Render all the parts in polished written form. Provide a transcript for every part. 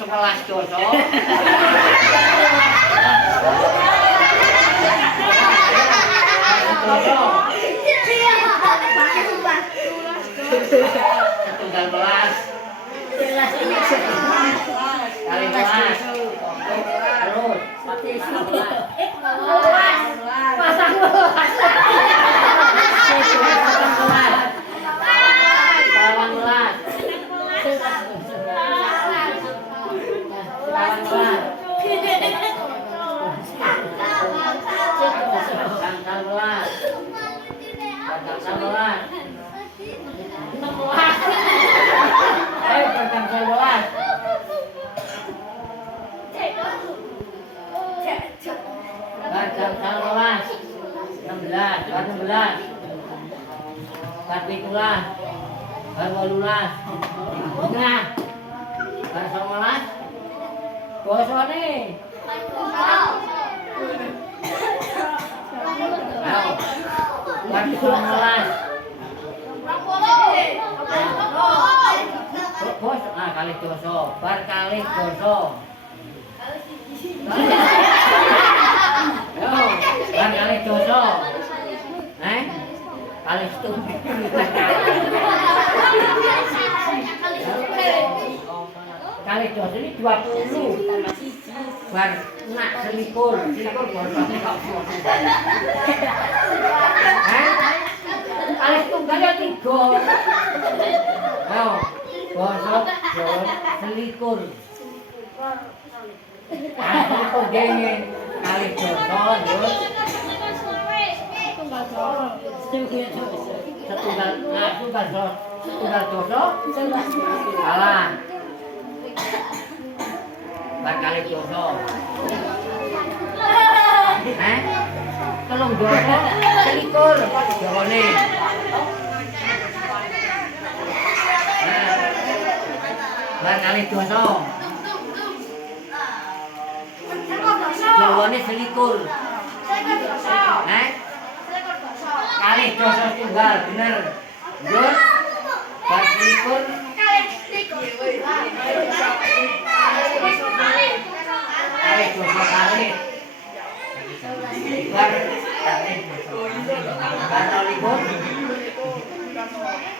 11 dosa. Setunggal belas. Kali belas. Terus. Pasang belas. Lawan belas. Kali dosa, bar kali dosa. Yo, bar kali dosa. Kali setunggal. Kali dosa ini 20. Bar nak selikur dosa. Kali setunggal ya 3. Yo. Bosok, selikur. Selikur dingin. Kali dosa, terus. Setunggal dosa. Salah. Bar kali dosa. Telung dosa, selikur. Jawane. Bar kali dosa. Jawane selikur. Kali dosa tunggal bener. Bener. Bar selikur. Kali dosa kali. Bar selikur.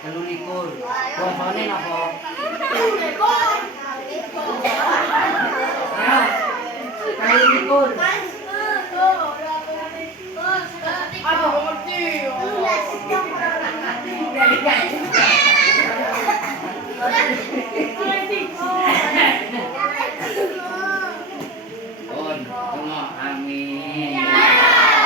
Telulikur. Bosone napa? Kali likur. Aduh, ngerti. Amin.